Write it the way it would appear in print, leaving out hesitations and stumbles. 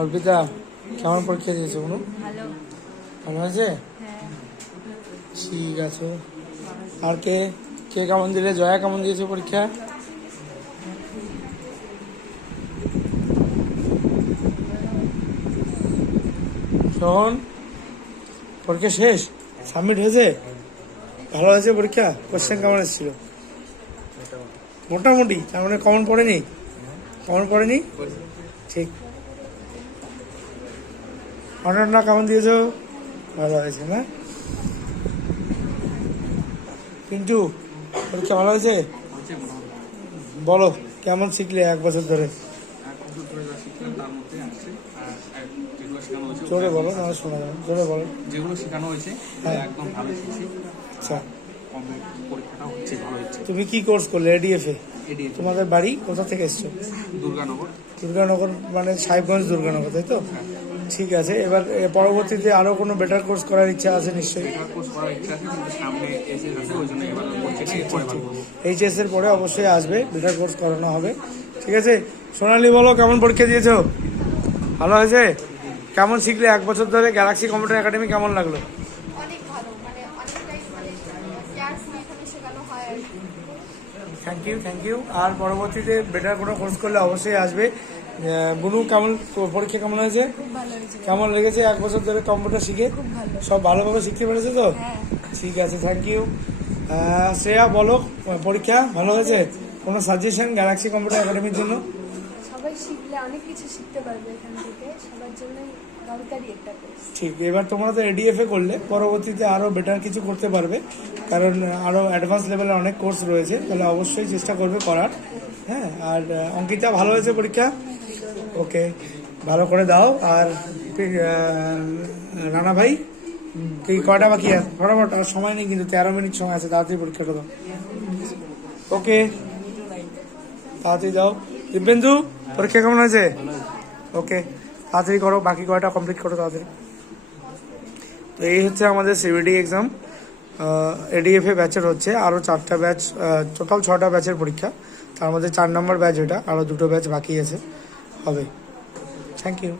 অর্পিতা কেমন পরীক্ষা দিয়েছো? কোনো ভালো। ভালো হয়েছে? হ্যাঁ। ঠিক আছে। আর কে কে কেমন দিলে? জয়া কেমন দিয়েছে পরীক্ষা? শোন, পরীক্ষা শেষ, সাবমিট হয়েছে? ভালো হয়েছে পরীক্ষা? কোশ্চেন কেমন এসেছিল? মোটামুটি, তার মানে কমন পড়েনি? কমন পড়েনি? ঠিক। অনন্যা কেমন দিয়েছো? ভালো হয়েছে না? কিন্তু পরীক্ষা ভালো হয়েছে? বলো, কেমন শিখলে 1 বছর ধরে? জোরে বলো, না শোনা যাবে, জোরে বলো। যেগুলো শেখানো হয়েছে হ্যাঁ। একদম ভালো শিখছি। আচ্ছা, পরীক্ষাটা হচ্ছে ভালো হচ্ছে। তুমি কি কোর্স করলে এডিএফে? এডিএফ তোমাদের বাড়ি কোথা থেকে এসছো? দুর্গানগর। দুর্গানগর মানে সাহেবগঞ্জ দুর্গানগর, তাই তো? ঠিক আছে। এবার পরবর্তীতে আরো কোনো বেটার কোর্স করার ইচ্ছা আছে নিশ্চয়ই? এটা কোর্স করার ইচ্ছা আছে, কিন্তু সামনে এসে আছে, ওই জন্য এবার পরীক্ষাটা এরপরে ভালো করবো। এইচএস এর পরে অবশ্যই আসবে, বেটার কোর্স করানো হবে। ঠিক আছে। সোনালি বলো, কেমন পরীক্ষা দিয়েছো? ভালো হয়েছে? কেমন শিখলে 1 বছর ধরে গ্যালাক্সি কম্পিউটার একাডেমি? কেমন লাগলো? অনেক ভালো, মানে অনেকটাই মানে কেয়ারফুলি এখানে শেখানো হয় আর কি। Thank you, thank you. আর পরবর্তীতে বেটার কোনো কোর্স করলে অবশ্যই আসবে। বুনু, কেমন পরীক্ষা কেমন হয়েছে? খুব ভালো হয়েছে। কেমন লেগেছে 1 বছর ধরে কম্পিউটার শিখে? খুব ভালো। সব ভালোভাবে শিখতে পেরেছে তো? হ্যাঁ। ঠিক আছে, থ্যাংক ইউ। শ্রেয়া বলো, পরীক্ষা ভালো হয়েছে? কোনো সাজেশন গ্যালাক্সি কম্পিউটার একাডেমির জন্য? সবাই শিখলে অনেক কিছু শিখতে পারবে এখান থেকে, সবার জন্যই দরকারি একটা কোর্স। ঠিক। এবার তোমরা তো এডিএফএ করলে, পরবর্তীতে আরও বেটার কিছু করতে পারবে, কারণ আরও অ্যাডভান্স লেভেলের অনেক কোর্স রয়েছে, তাহলে অবশ্যই চেষ্টা করবে করার। হ্যাঁ। আর অঙ্কিতা, ভালো হয়েছে পরীক্ষা? ওকে, ভালো করে দাও। আর রানা ভাই, কি কয়টা বাকি আছে? ফটাফট, আর সময় নেই কিন্তু, 13 মিনিট সময় আছে, তাড়াতাড়ি পরীক্ষাটা দাও। ওকে, তাড়াতাড়ি দাও। দিব্যেন্দু, পরীক্ষা কেমন হয়েছে? ওকে, তাড়াতাড়ি করো, বাকি কয়টা কমপ্লিট করো তাড়াতাড়ি। তো এই হচ্ছে আমাদের সিবিডি এক্সাম। এডিএফএ ব্যাচের হচ্ছে আরও 4টা ব্যাচ, টোটাল 6টা ব্যাচের পরীক্ষা। তার মধ্যে 4 নম্বর ব্যাচ এটা, আরও 2টো ব্যাচ বাকি আছে, হবে। Thank you.